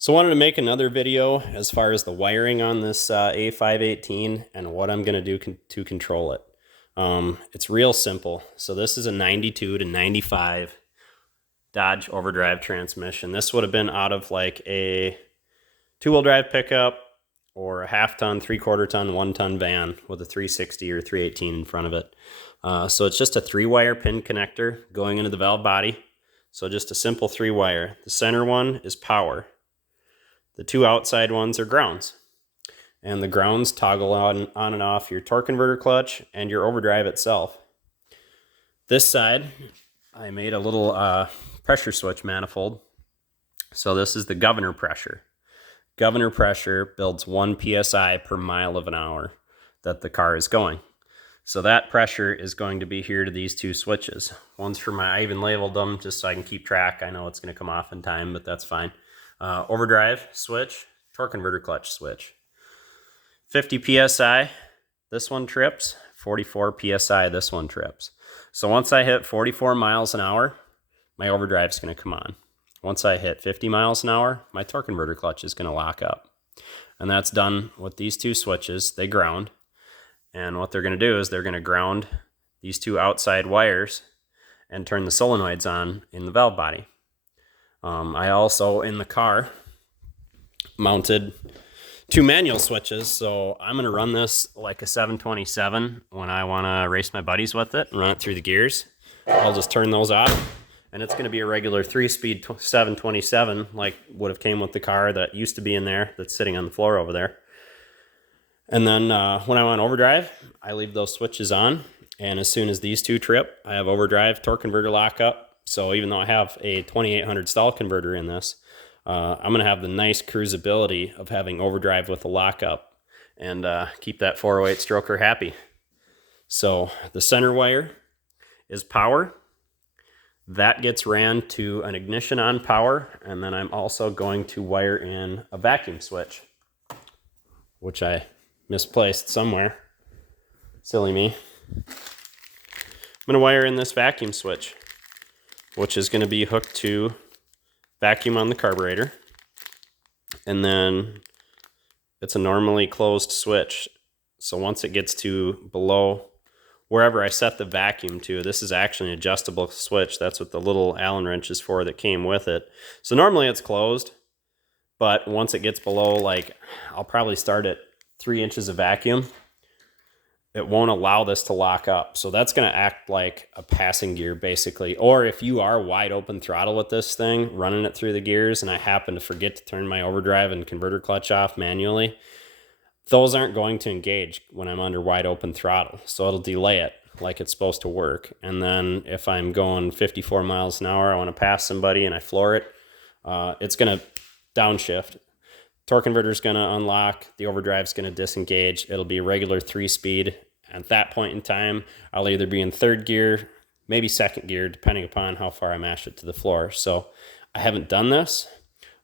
So I wanted to make another video as far as the wiring on this A518 and what I'm going to do to control it. It's real simple. So this is a 92 to 95 Dodge overdrive transmission. This would have been out of like a two-wheel drive pickup or a half-ton, three-quarter-ton, one-ton van with a 360 or 318 in front of it. So it's just a three-wire pin connector going into the valve body. So just a simple three-wire. The center one is power. The two outside ones are grounds, and the grounds toggle on and off your torque converter clutch and your overdrive itself. This side, I made a little pressure switch manifold. So this is the governor pressure. Governor pressure builds 1 psi per mile of an hour that the car is going. So that pressure is going to be here to these two switches. One's for I even labeled them just so I can keep track. I know it's going to come off in time, but that's fine. Overdrive switch, torque converter clutch switch. 50 psi, this one trips. 44 psi, this one trips. So once I hit 44 miles an hour, my overdrive is going to come on. Once I hit 50 miles an hour, my torque converter clutch is going to lock up. And that's done with these two switches. They ground. And what they're going to do is they're going to ground these two outside wires and turn the solenoids on in the valve body. I also, in the car, mounted two manual switches, so I'm going to run this like a 727 when I want to race my buddies with it and run it through the gears. I'll just turn those off, and it's going to be a regular 3-speed 727 like would have came with the car that used to be in there that's sitting on the floor over there. And then when I'm on overdrive, I leave those switches on, and as soon as these two trip, I have overdrive, torque converter lockup. So even though I have a 2800 stall converter in this, I'm going to have the nice cruisability of having overdrive with a lockup and keep that 408 stroker happy. So the center wire is power. That gets ran to an ignition on power, and then I'm also going to wire in a vacuum switch, which I misplaced somewhere. Silly me. I'm going to wire in this vacuum switch, which is going to be hooked to vacuum on the carburetor. And then it's a normally closed switch. So once it gets to below wherever I set the vacuum to, this is actually an adjustable switch. That's what the little Allen wrench is for that came with it. So normally it's closed, but once it gets below, like, I'll probably start at 3 inches of vacuum, it won't allow this to lock up. So that's going to act like a passing gear basically. Or if you are wide open throttle with this thing, running it through the gears, and I happen to forget to turn my overdrive and converter clutch off manually, those aren't going to engage when I'm under wide open throttle. So it'll delay it like it's supposed to work. And then if I'm going 54 miles an hour, I want to pass somebody and I floor it, it's going to downshift. Torque converter is going to unlock. The overdrive is going to disengage. It'll be a regular 3-speed. At that point in time, I'll either be in third gear, maybe second gear, depending upon how far I mash it to the floor. So I haven't done this.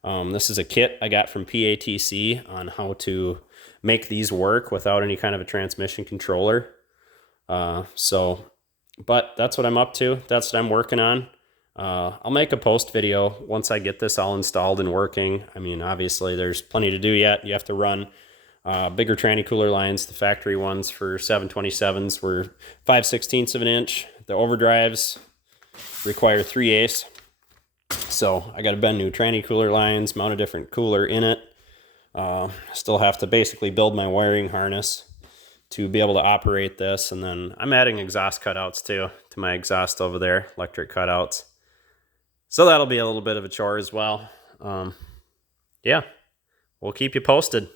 This is a kit I got from PATC on how to make these work without any kind of a transmission controller. But that's what I'm up to. That's what I'm working on. I'll make a post video once I get this all installed and working. I mean, obviously there's plenty to do yet. You have to run bigger tranny cooler lines. The factory ones for 727s were 5/16 of an inch. The overdrives require 3/8. So I got to bend new tranny cooler lines, mount a different cooler in it. Still have to basically build my wiring harness to be able to operate this. And then I'm adding exhaust cutouts too to my exhaust over there, electric cutouts. So that'll be a little bit of a chore as well. Yeah, we'll keep you posted.